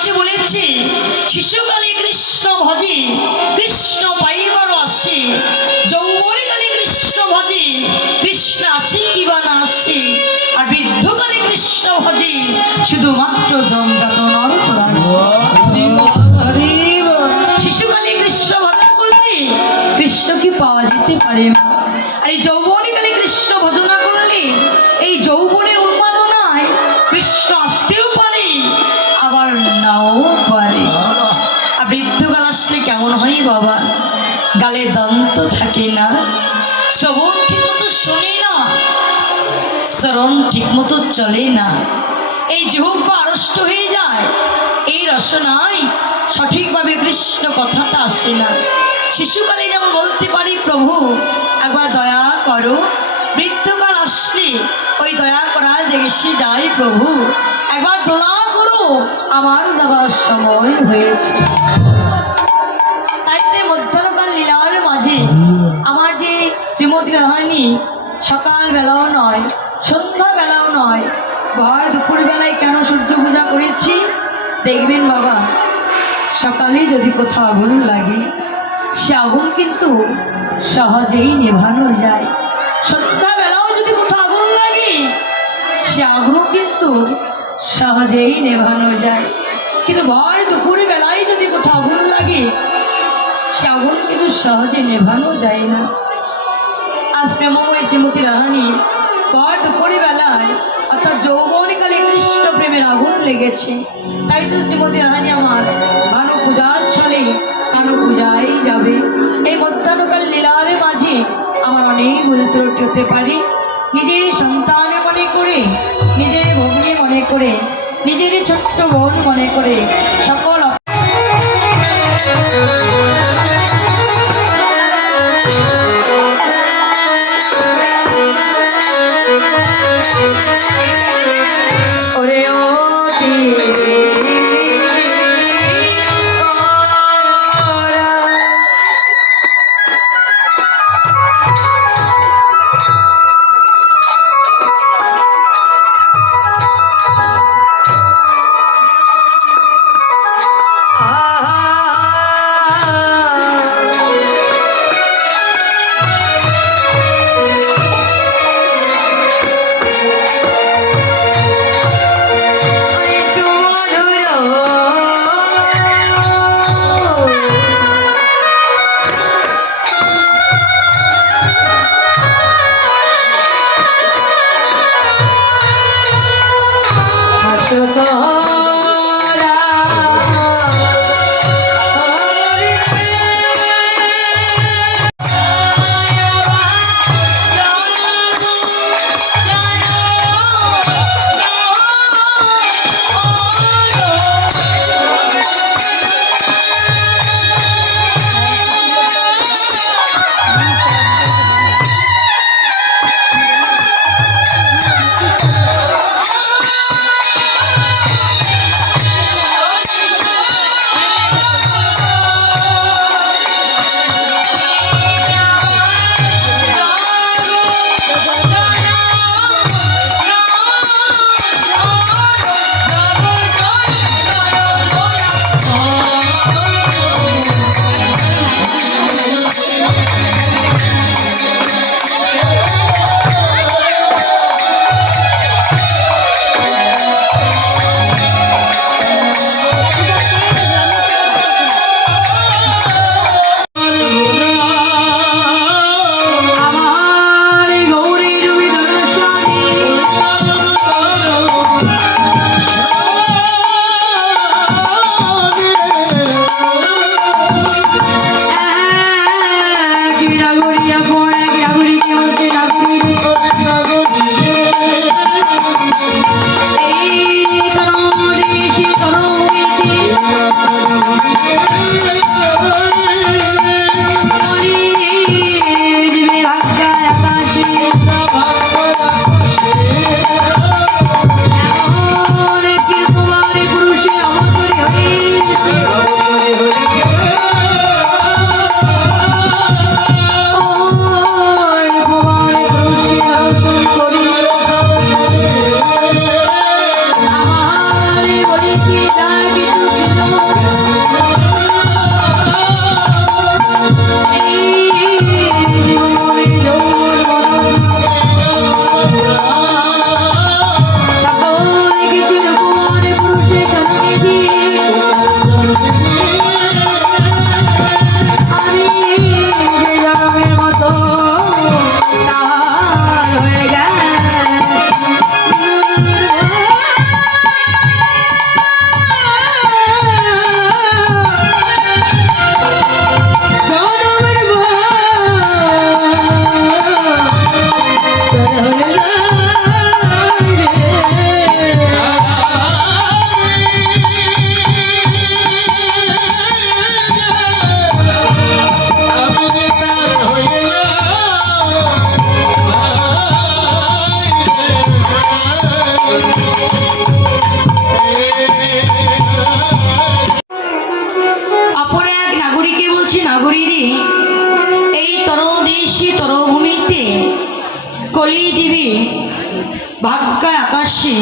এসে বলেছে শিশুকালে কৃষ্ণ ভজে কৃষ্ণ পাইবার আসে, যৌবনকালে কৃষ্ণ ভজে কৃষ্ণ আসে কিবা না আসে, আর বৃদ্ধকালে কৃষ্ণ ভজে শুধুমাত্র জমজাত নরতর আসে। শিশুকালে কৃষ্ণ ভজন করলে কৃষ্ণ কি পাওয়া যেতে পারে, আর এই যৌবনকালে কৃষ্ণ ভজনা করলে এই যৌবনের উন্মাদনায় কৃষ্ণ আসতেও পারে আবার নাও পারে। আর বৃদ্ধকাল আসলে কেমন হয় বাবা, গালে দন্ত থাকে না, শ্রবণ ঠিক মতো শোনে না, শ্রবণ ঠিক মতো চলে না, এই জিহ্বা আড়ষ্ট হয়ে যায়, এই রসনায় সঠিকভাবে কৃষ্ণ কথাটা আসে না। শিশুকালে যেমন বলতে পারি প্রভু একবার দয়া করো, বৃদ্ধকাল আসলে ওই দয়া করার যে এসে যায় প্রভু একবার দোলা করো, আমার যাবার সময় হয়েছে। তাই তো মধ্যাহ্নকাল লীলার মাঝে আমার যে শ্রীমতী রাধারানী সকাল বেলাও নয় সন্ধ্যা বেলাও নয় ভর দুপুর বেলায় কেন সূর্য পূজা করেছি দেখবেন বাবা, সকালে যদি কোথাও আগুন লাগে সে আগুন কিন্তু সহজেই নেভানো যায়, সন্ধ্যাবেলাও যদি কোথাও আগুন লাগে সে আগুনও কিন্তু সহজেই নেভানো যায়, কিন্তু ভর দুপুর বেলায় যদি কোথাও আগুন লাগে সে আগুন কিন্তু সহজে নেভানো যায় না। আজ প্রেমময় শ্রীমতী রাধারানী ভর দুপুর বেলায় অর্থাৎ যৌবনকালে কৃষ্ণ প্রেমের আগুন লেগেছে, তাই তো শ্রীমতী রাধারানী আমার ভানু পূজার ছলে কানু পূজায় যাবে। এই মধ্যাহ্নকাল লীলার মাঝে আমার অনেক ভুল ত্রুটি হতে পারে, নিজের সন্তান মনে করে, নিজের ভগ্নী মনে করে, নিজের ছোট্ট বোন মনে করে সকল জগতে ভাগ্যায় আকাশে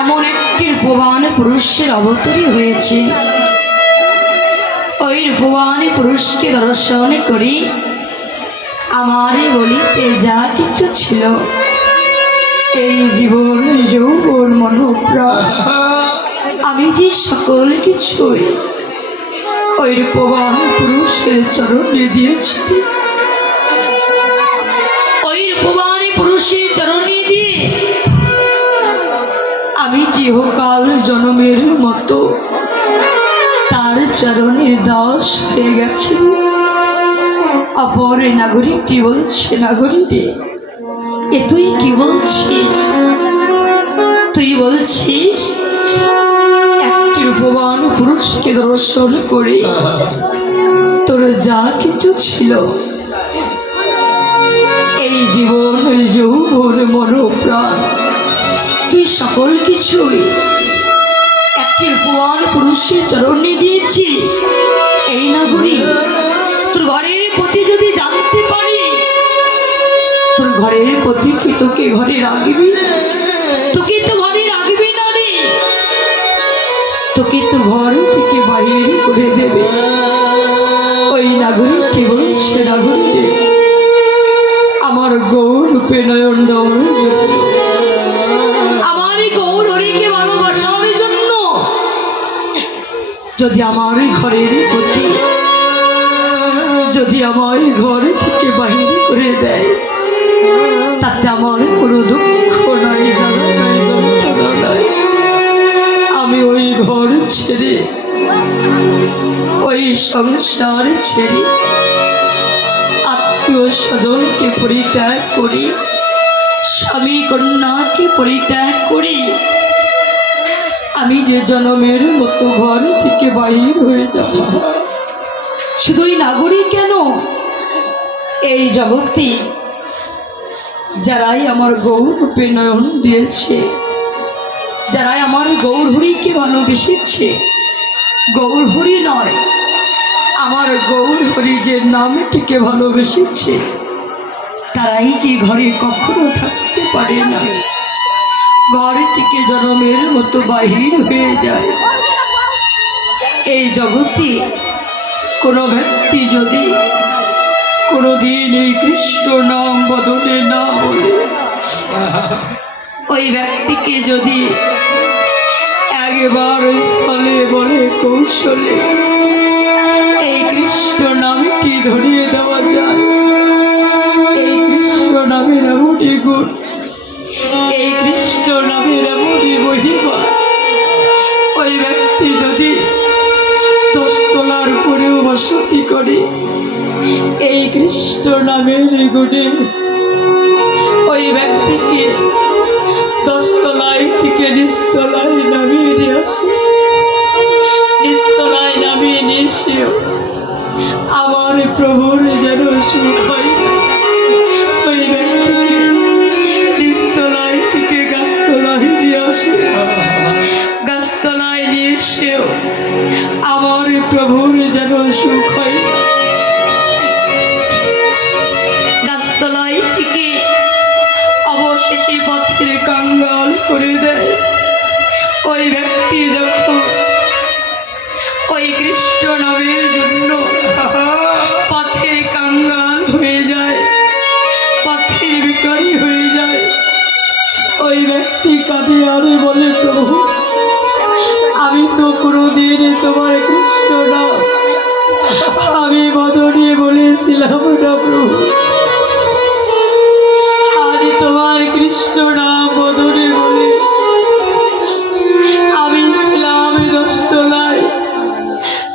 এমন একটি রূপবান পুরুষের অবতরী হয়েছে। ওই রূপবান পুরুষকে দর্শন করি আমার বলিতে যা কিছু ছিল, এই জীবন যৌবন মনোপ্রাণ আমি যে সকল কিছুই ওই রূপবান পুরুষের চরণে দিয়েছি। ওই রূপবান পুরুষের চরণে দিয়ে আমি চিরকাল জন্মের মতো তার চরণের দাস হয়ে গেছি। অপর নাগরিকটি বলছে, নাগরিক এ তুই কি বলছিস? তুই বলছিস একটি রূপবান পুরুষকে দর্শন করে তোর যা কিছু ছিল, এই জীবন যৌবন মনোপ্রাণ তুই সকল কিছুই একটি রূপবান পুরুষের চরণে দিয়েছিস। এই নাগরিক তোর ঘরের প্রতি যদি জানতে পারি, তোর ঘরের প্রতি কি তোকে ঘরে রাখবি? তোকে তো ঘরে রাখবি না রে, তোকে তো ঘর থেকে বাইরে করে দেবে। ওই নাগরিকটি বলছে, নাগরিক আমার গৌর রূপে নয়ন দেওয়ার জন্য, আমার এই গৌর হরিকে ভালোবাসার জন্য যদি আমার ঘরের প্রতি যদি আমার ঘর থেকে বাহির করে দেয়, তাতে আমার কোনো দুঃখ নাই, জ্বালা নাই, যন্ত্রণা নাই। আমি ওই ঘর ছেড়ে, ওই সংসার ছেড়ে, আত্মীয় স্বজনকে পরিত্যাগ করি, স্বামী কন্যাকে পরিত্যাগ করি, আমি যে জনমের মতো ঘর থেকে বাহির হয়ে যাব। শুধুই নাগরিক কেন, এই জগতে যারাই আমার গৌর রূপে নয়ন দিয়েছে, যারাই আমার গৌর হরিকে ভালোবেসেছে, গৌর হরি নয় আমার গৌর হরি যে নামটিকে ভালোবেসেছে, তারাই যে ঘরে কখনো থাকতে পারে না, ঘর থেকে জনমের মতো বাহির হয়ে যায়। এই জগতে কোনো ব্যক্তি যদি কোনোদিন এই কৃষ্ণ নাম বদলে না বলে, ওই ব্যক্তিকে যদি একবার স্থলে বলে কৌশলে এই কৃষ্ণ নামটি ধরিয়ে দেওয়া যায়, এই কৃষ্ণ নামের এমনই গুণ, এই কৃষ্ণ নামের এমনই মহিমা, ওই ব্যক্তি যদি 10 তলার উপরেও বসতি করে এই কৃষ্ণ নামের গুণে, ওই ব্যক্তিকে 10 তলায় থেকে নিচতলায় নামিয়ে নিয়ে আসে, নিচতলায় নামিয়ে নিয়ে এসেও আমার প্রভুর যেন সুখ হয়। ওই ব্যক্তিকে নিচতলায় থেকে গাছতলায় নিয়ে আসে, গাছতলায় নিয়ে এসেও আমার প্রভুর যেন সুখ হয়। গাছতলায় থেকে অবশেষে পথের কাঙ্গাল করে দেয়। ওই ব্যক্তি যখন ওই কৃষ্ণ নামের জন্য পথের কাঙ্গাল হয়ে যায়, পথের ভিখারি হয়ে যায়, ওই ব্যক্তি কাঁদে আর বলে, প্রভু আমি তো কোনোদিন তোমার কৃষ্ণ নাম আমি বদনে বলেছিলাম না প্রভু, আজ তোমার কৃষ্ণ নাম বদনে বলে আমি ছিলাম 10 তলায়,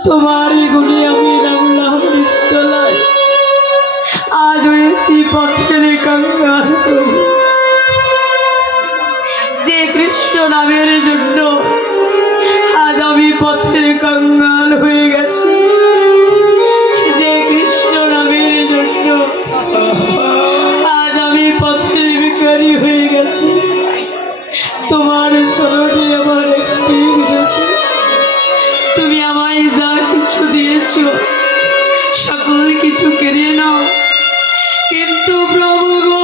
তোমার গুণে আমি নামলাম নিচতলায়, আজ হয়েছি পথের কাঙ্গাল প্রভু। যে কৃষ্ণ নামের জন্য আজ আমি পথের কাঙ্গাল হয়ে গেছি, যে কৃষ্ণ নামের জন্য আজ আমি পথের ভিখারি হয়ে গেছি, তোমার চরণে আমার একটি বিনতি, তুমি আমায় যা কিছু দিয়েছ সকল কিছু কেড়ে নাও, কিন্তু প্রভু গো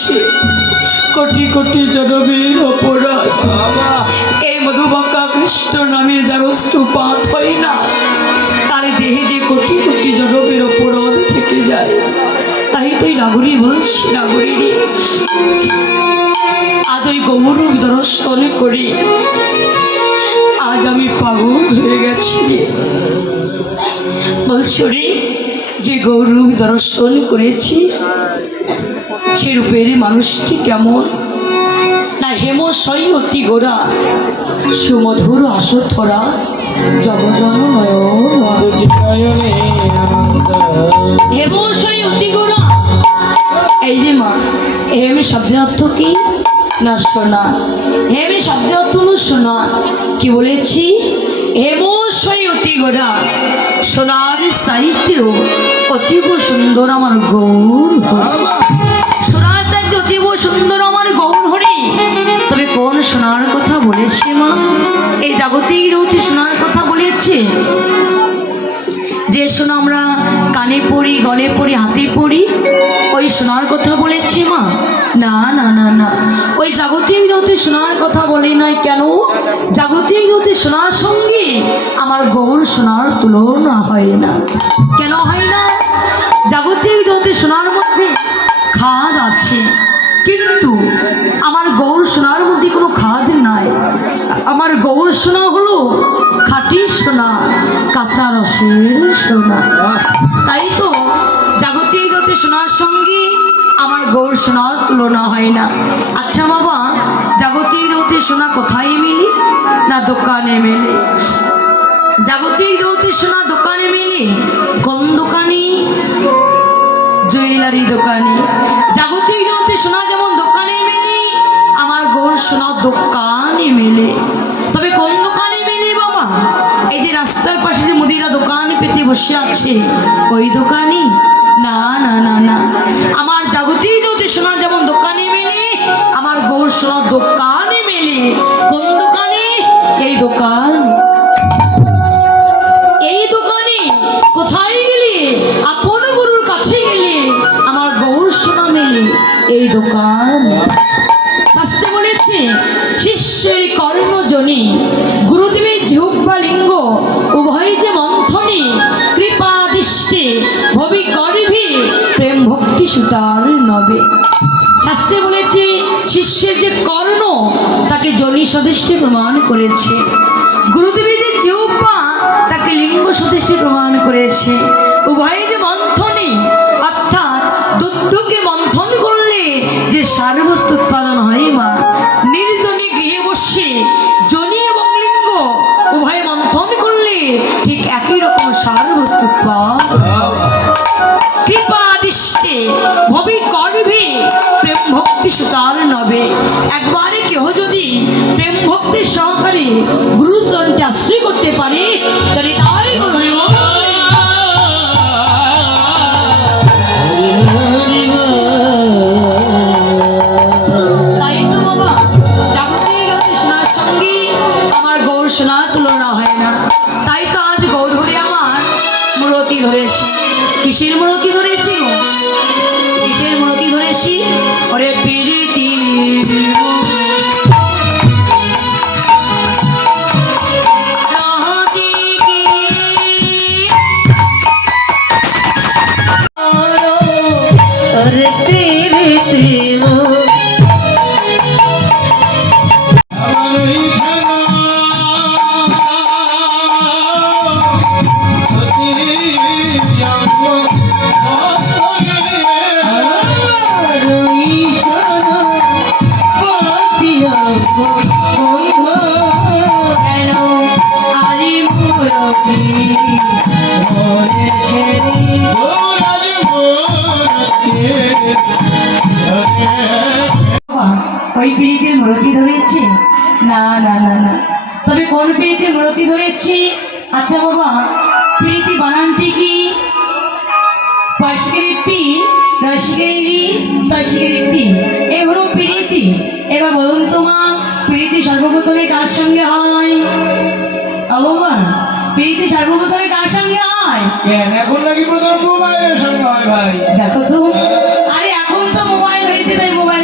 হচ্ছে কোটি কোটি জনমের অপরাধ। এই মধুবাঙ্কা কৃষ্ণ নামে যার অশ্রুপাত হয় না, তার দেহে যে কোটি কোটি জনমের অপরাধ থেকে যায়। তাই তুই নাগরী বলছি, নাগরী আজ ওই গৌরব দর্শন করে আজ আমি পাগল হয়ে গেছি রে। বলছো রে, যে গৌরব দর্শন করেছি সে রূপের মানুষটি কেমন? না হেমশয় অতি গোরা, সুমধুর আসথরা, জগজন হেমশয় অতি গোরা। এই যে মা, হেম শব্দের অর্থ কি? না শোনা। হেম শব্দের অর্থ হলো শোনা। কি বলেছি? হেমশয় অতি গোরা, সোনার সাহিত্যেও অতীব সুন্দর আমার গৌর। সোনার চাইতে অতীব সুন্দর আমার গৌর হরি। তবে কোন সোনার কথা বলেছে মা? এই জাগতিক অতি সোনার কথা বলেছে, যে সোনা আমরা কানে পড়ি, গলে পড়ি, হাতে পড়ি, ওই সোনার কথা বলেছি মা? না না না না, ওই জাগতিক জ্যোতি সোনার কথা বলি নাই। কেন? জাগতিক জ্যোতি সোনার সঙ্গে আমার গৌর সোনার তুলনা হয় না। কেন হয় না? জাগতিক জ্যোতি সোনার মধ্যে খাদ আছে, কিন্তু আমার গৌর সোনার মধ্যে কোনো খাদ নাই। আমার গৌর সোনা হলো খাঁটি সোনা, কাঁচা রসের সোনা। তাই তো জাগতিক জ্যোতি সোনার সঙ্গে আমার গৌর সোনার তুলনা হয় না। আচ্ছা বাবা, জাগতিক জ্যোতি সোনা কোথায় মেলে? না দোকানে মেলে। জাগতিক জ্যোতি সোনা দোকানে মেলে। কোন দোকানে? জুয়েলারি দোকানে। জাগতিক জ্যোতি সোনা যেমন দোকানে মেলে, আমার গৌর সোনা দোকানে মেলে। তবে কোন দোকানে মেলে বাবা? এই যে রাস্তার পাশে যে মুদিরা দোকান পেতে বসে আছে, ওই দোকানে? না না না না, আমার জাগতিক জ্যোতি সোনা যেমন দোকানে মেলে, আমার গৌর সোনা দোকানে মেলে। কোন দোকানে? এই দোকান। এই দোকানে কোথায় গেলে? আপন গুরুর কাছে গেলে আমার গৌর সোনা মেলে। এই দোকান। শাস্ত্রে বলেছে, শিষ্যের কর্ণজনী গুরুদেবের জিহ্বা লিঙ্গ উভয় যে মন্থনে কৃপা দৃষ্টে ভবি গর্ভে প্রেম ভক্তি সুতার নবে। শাস্ত্রে বলেছে, শিষ্যের যে কর্ণ তাকে জনি সদৃষ্টে প্রমাণ করেছে, গুরুদেবের যে জিহ্বা তাকে লিঙ্গ সদৃষ্টে প্রমাণ করেছে। উভয় যে মন্থনে, অর্থাৎ দুধকে মন্থন করলে যে সার বস্তু উৎপাদন হয় মা, নির্জনে গৃহে বসে জনি এবং লিঙ্গ উভয় মন্থন করলে ঠিক একই রকম সার বস্তু উৎপাদন। কৃপা দৃষ্টে ভবি গর্ভে প্রেম ভক্তি সুতার নবে। একবারে কেহ যদি প্রেম ভক্তির সহকারে গুরুচরণকে আশ্রয় করতে পারে, তাহলে তাই সোনার তুলনা হয় না। তাই তো আজ গৌর হরি আমার মূরতি ধরেছি। কিসের মূরতি ধরেছি? কিসের মূরতি ধরেছি? ওরে প্রীতি ওই প্রীতির মূরতি ধরেছি? না না না না, তবে কোন প্রীতির মূরতি ধরেছি? আচ্ছা বাবা, প্রীতি বানানটি কি? পয়সিকের পি, রসিকের রি, তসিকের তি, এ হলো প্রীতি। এবার বলুন তো মা, প্রীতি সর্বপ্রথমে কার সঙ্গে হয়? বাবা, প্রীতি সর্বপ্রথমে কার সঙ্গে হয়? এখন নাকি প্রথম মোবাইলের সঙ্গে হয় ভাই। দেখো তো, আরে এখন তো মোবাইল হয়েছে, তাই মোবাইল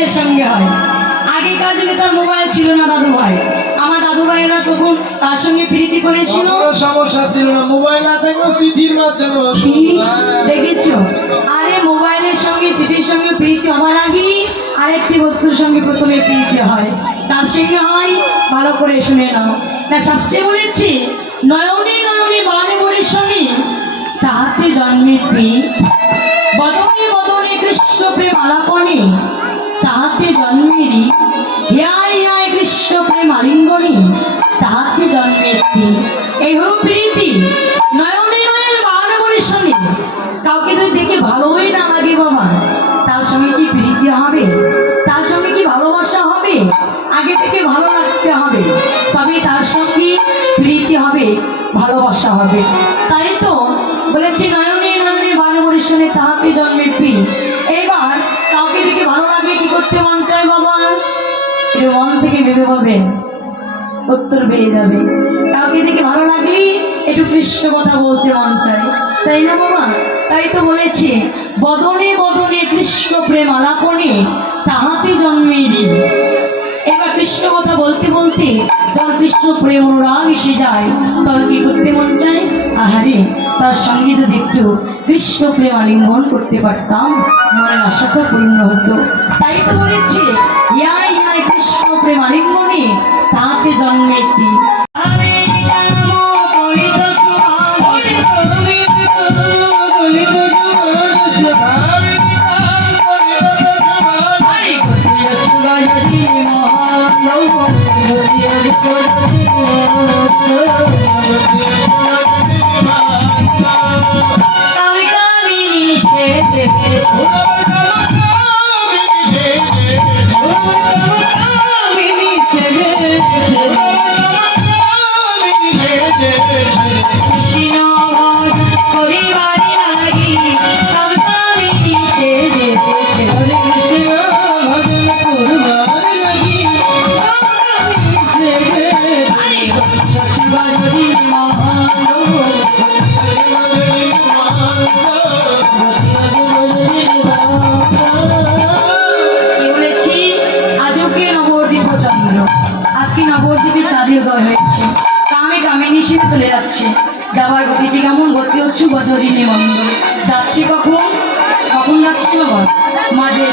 কার সঙ্গে প্রীতি করেছিল? কোনো সমস্যা ছিল না, মোবাইল না থাকলেও চিঠির মাধ্যমে হতো। কি দেখেছো? আরে মোবাইলের সঙ্গে চিঠির সঙ্গে প্রীতি হওয়ার আগে আরেকটি বস্তুর সঙ্গে প্রথমে প্রীতি হয়। তার সঙ্গে হয়, ভালো করে শুনে নাও না, শাস্ত্রে বলেছে নয়নে নয়নে বানে পরিশ্রমী তাহাতে জন্মের প্রেম, বদনে বদনে কৃষ্ণ প্রেম আলাপনে তাহাতে জন্মেরই, হিয়ায় হিয়ায় কৃষ্ণ প্রেম আলিঙ্গনে তাহাতে জন্মের প্রেম। এই হলো প্রীতি। নয়নে নয়নে বান পরিশ্রমী, কাউকে যদি দেখে ভালোই না লাগে বাবা, তার সঙ্গে কি প্রীতি হবে? তার সঙ্গে কি ভালোবাসা হবে? আগে থেকে ভালো লাগতে হবে, তবে তার সঙ্গে প্রীতি হবে, ভালোবাসা হবে। তাই তো বলেছি নয়নে নয়নে বান পরিশ্রমী তাহাতে জন্মের প্রেম। এবার কাউকে দেখে ভালো লাগলে কি করতে মন চায় বাবা? এটা মন থেকে ভেবে পাবেন, উত্তর পেয়ে যাবে। কাউকে দেখে ভালো লাগলে একটু কৃষ্ণ কথা বলতে মন চায়, তাই না বাবা? তাই তো বলেছে বদনে বদনে কৃষ্ণ প্রেম আলাপনে তাহাতে জন্মেরই। এবার কৃষ্ণ কথা বলতে বলতে যখন কৃষ্ণ প্রেম অনুরাগ এসে যায়, তখন কি করতে মন চায়? আহারে, তার সঙ্গে যদি একটু কৃষ্ণ প্রেম আলিঙ্গন করতে পারতাম, মনের আশাটা পূর্ণ হতো। তাই তো বলেছে ইয়াই ইয়াই কৃষ্ণ প্রেম আলিঙ্গনে তাহাতে জন্মের দিন। চলে যাচ্ছে, যাবার গতিটি কেমন? গতি হচ্ছে বদরিনী মন্দ। যাচ্ছি কখন? কখন যাচ্ছি বাবা? মাঝে